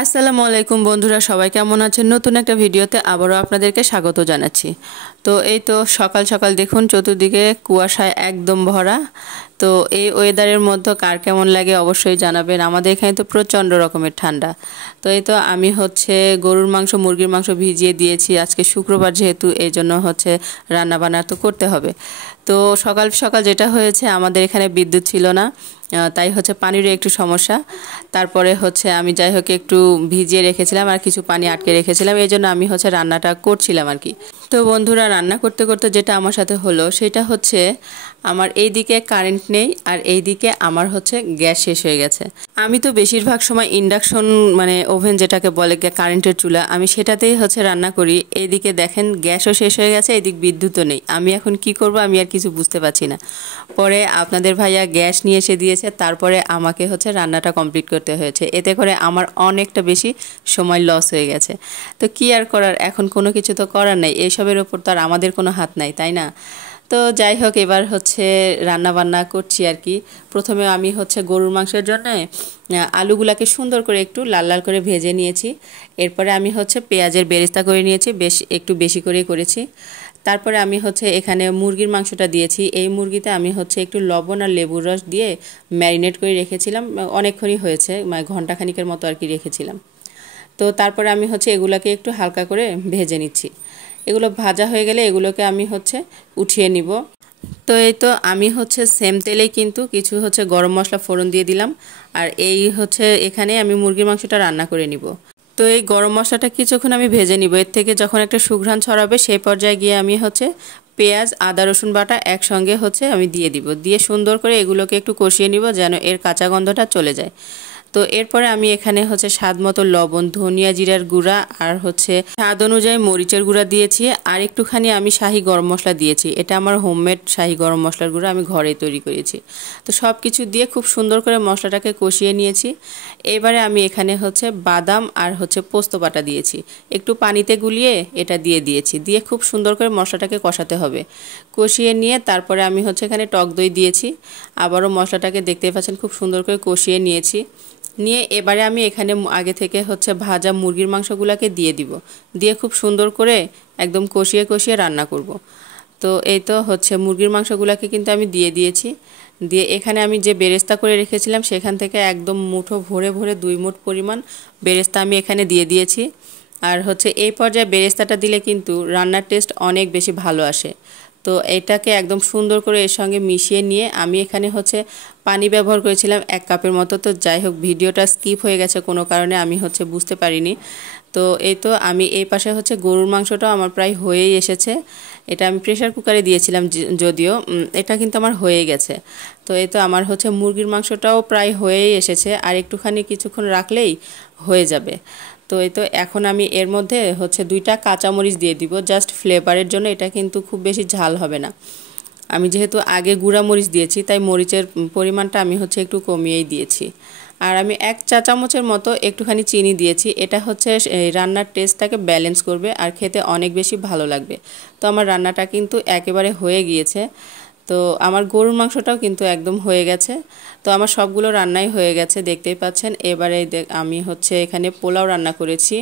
আসসালামু আলাইকুম বন্ধুরা, সবাই কেমন আছেন? নতুন একটা ভিডিওতে আবারও আপনাদেরকে স্বাগত জানাচ্ছি। তো এই তো সকাল সকাল দেখুন চতুর্দিকে কুয়াশায় একদম ভরা। তো এই ওয়েদারের মধ্যে কার কেমন লাগে অবশ্যই জানাবেন। আমাদের এখানে তো প্রচণ্ড রকমের ঠান্ডা। তো এই তো আমি গরুর মাংস মুরগির মাংস ভিজিয়ে দিয়েছি, আজকে শুক্রবার যেহেতু এই জন্য রান্না বান্না তো করতে হবে। তো সকাল সকাল যেটা হয়েছে, আমাদের এখানে বিদ্যুৎ ছিল না, তাই পানিরও একটু সমস্যা। তারপরে আমি যাই হোক একটু ভিজিয়ে রেখেছিলাম আর কিছু পানি আটকে রেখেছিলাম, এই জন্য আমি রান্নাটা করছিলাম আর কি। তো বন্ধুরা, রান্না করতে করতে যেটা আমার সাথে হলো সেটা আমার এইদিকে কারেন্ট নেই আর এইদিকে আমার গ্যাস শেষ হয়ে গেছে। আমি তো বেশিরভাগ সময় ইন্ডাকশন মানে ওভেন যেটাকে বলে কারেন্টের চুলা, আমি সেটাতেই রান্না করি। এইদিকে দেখেন গ্যাসও শেষ হয়ে গেছে, এদিক বিদ্যুৎও নেই। আমি এখন কি করব আমি আর কিছু বুঝতে পারছি না। পরে আপনাদের ভাইয়া গ্যাস নিয়ে এসে দিয়েছে, তারপরে আমাকে রান্নাটা কমপ্লিট করতে হয়েছে। এতে করে আমার অনেকটা বেশি সময় লস হয়ে গেছে। তো কি আর করার, এখন কোনো কিছু তো করার নেই, এইসবের ওপর তো আর আমাদের কোনো হাত নাই, তাই না? তো যাই হোক, এবার রান্না বান্না করছি আর কি। প্রথমে আমি গরুর মাংসের জন্য আলুগুলাকে সুন্দর করে একটু লাল লাল করে ভেজে নিয়েছি। এরপরে আমি পেঁয়াজের বেরেস্তা করে নিয়েছি, একটু বেশি করেই করেছি। তারপরে আমি এখানে মুরগির মাংসটা দিয়েছি। এই মুরগিতে আমি একটু লবণ আর লেবুর রস দিয়ে ম্যারিনেট করে রেখেছিলাম, অনেকক্ষণই হয়েছে, মানে ঘন্টাখানিকের মতো আর কি রেখেছিলাম। তো তারপরে আমি এগুলাকে একটু হালকা করে ভেজে নিচ্ছি। এগুলো ভাজা হয়ে গেলে এগুলোকে আমি উঠিয়ে নিব। তো এই তো আমি সেম তেলেই কিন্তু কিছু গরম মশলা ফোড়ন দিয়ে দিলাম। আর এই এখানে আমি মুরগির মাংসটা রান্না করে নিব। তো এই গরম মশলাটা কিছুক্ষণ আমি ভেজে নিব। এর থেকে যখন একটা সুঘ্রাণ ছড়াবে সেই পর্যায়ে গিয়ে আমি পেঁয়াজ আদা রসুন বাটা একসঙ্গে আমি দিয়ে দিব। দিয়ে সুন্দর করে এগুলোকে একটু কষিয়ে নিব যেন এর কাঁচা গন্ধটা চলে যায়। তো এরপরে আমি এখানে স্বাদ মতো লবণ, ধনিয়া জিরার গুঁড়া আর স্বাদ অনুযায়ী মরিচের গুঁড়া দিয়েছি। আর একটুখানি আমি শাহি গরম মশলা দিয়েছি। এটা আমার হোমমেড শাহি গরম মশলার গুঁড়া, আমি ঘরেই তৈরি করেছি। তো সব কিছু দিয়ে খুব সুন্দর করে মশলাটাকে কষিয়ে নিয়েছি। এবারে আমি এখানে বাদাম আর পোস্ত বাটা দিয়েছি, একটু পানিতে গুলিয়ে এটা দিয়েছি। দিয়ে খুব সুন্দর করে মশলাটাকে কষাতে হবে। কষিয়ে নিয়ে তারপরে আমি এখানে টক দই দিয়েছি। আবারও মশলাটাকে দেখতে পাচ্ছেন খুব সুন্দর করে কষিয়ে নিয়েছি। নিয়ে এবারে আমি এখানে আগে থেকে ভাজা মুরগির মাংসগুলোকে দিয়ে দিব। দিয়ে খুব সুন্দর করে একদম কষিয়ে কষিয়ে রান্না করব। তো এই তো মুরগির মাংসগুলোকে কিন্তু আমি দিয়ে দিয়েছি। দিয়ে এখানে আমি যে বেরেস্তা করে রেখেছিলাম সেখান থেকে একদম মুঠো ভরে ভরে 2 মুঠ পরিমাণ বেরেস্তা আমি এখানে দিয়ে দিয়েছি। আর এই পর্যায়ে বেরেস্তাটা দিলে কিন্তু রান্নার টেস্ট অনেক বেশি ভালো আসে। তো এটাকে একদম সুন্দর করে এর সঙ্গে মিশিয়ে নিয়ে আমি এখানে পানি ব্যবহার করেছিলাম 1 কাপের মতো। তো যাই হোক, ভিডিওটা স্কিপ হয়ে গেছে কোনো কারণে, আমি বুঝতে পারিনি। তো এই তো আমি এই পাশে গরুর মাংসটাও আমার প্রায় হয়েই এসেছে। এটা আমি প্রেসার কুকারে দিয়েছিলাম, যদিও এটা কিন্তু আমার হয়ে গেছে। তো এই তো আমার মুরগির মাংসটাও প্রায় হয়েই এসেছে, আর একটুখানি কিছুক্ষণ রাখলেই হয়ে যাবে। তো এই তো এখন আমি এর মধ্যে 2টা কাঁচামরিচ দিয়ে দিব জাস্ট ফ্লেভারের জন্য। এটা কিন্তু খুব বেশি ঝাল হবে না। আমি যেহেতু আগে গুঁড়া মরিচ দিয়েছি তাই মরিচের পরিমাণটা আমি একটু কমিয়েই দিয়েছি। আর আমি 1 চা চামচের মতো একটুখানি চিনি দিয়েছি। এটা রান্নার টেস্টটাকে ব্যালেন্স করবে আর খেতে অনেক বেশি ভালো লাগবে। তো আমার রান্নাটা কিন্তু একেবারে হয়ে গিয়েছে। তো আমার গরুর মাংসটাও কিন্তু একদম হয়ে গেছে। তো আমার সবগুলো রান্নাই হয়ে গেছে, দেখতেই পাচ্ছেন। এবারে আমি এখানে পোলাও রান্না করেছি।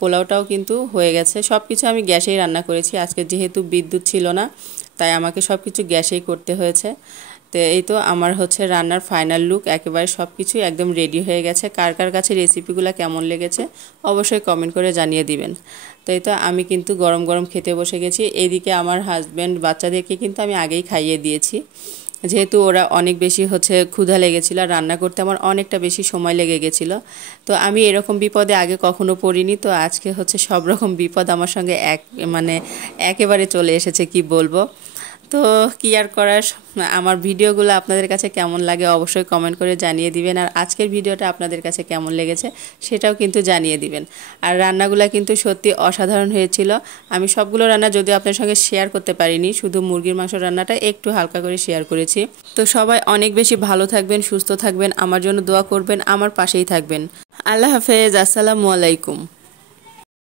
পোলাওটাও কিন্তু হয়ে গেছে। সব কিছু আমি গ্যাসেই রান্না করেছি। আজকে যেহেতু বিদ্যুৎ ছিল না তাই আমাকে সব কিছু গ্যাসেই করতে হয়েছে। তো এই তো আমার রান্নার ফাইনাল লুক, একেবারে সব কিছুই একদম রেডি হয়ে গেছে। কার কার কাছে রেসিপিগুলো কেমন লেগেছে অবশ্যই কমেন্ট করে জানিয়ে দিবেন। তো এই তো আমি কিন্তু গরম গরম খেতে বসে গেছি। এইদিকে আমার হাজব্যান্ড বাচ্চাদেরকে কিন্তু আমি আগেই খাইয়ে দিয়েছি, যেহেতু ওরা অনেক বেশি ক্ষুধা লেগেছিল। রান্না করতে আমার অনেকটা বেশি সময় লেগে গেছিলো। তো আমি এরকম বিপদে আগে কখনো পড়িনি। তো আজকে সব রকম বিপদ আমার সঙ্গে একেবারে চলে এসেছে, কি বলবো। তো কি আর করার, আমার ভিডিওগুলো আপনাদের কাছে কেমন লাগে অবশ্যই কমেন্ট করে জানিয়ে দিবেন। আর আজকের ভিডিওটা আপনাদের কাছে কেমন লেগেছে সেটাও কিন্তু জানিয়ে দিবেন। আর রান্নাগুলো কিন্তু সত্যি অসাধারণ হয়েছিল। আমি সবগুলো রান্না যদিও আপনার সঙ্গে শেয়ার করতে পারিনি, শুধু মুরগির মাংস রান্নাটা একটু হালকা করে শেয়ার করেছি। তো সবাই অনেক বেশি ভালো থাকবেন, সুস্থ থাকবেন, আমার জন্য দোয়া করবেন, আমার পাশেই থাকবেন। আল্লাহ হাফেজ, আসসালামু আলাইকুম।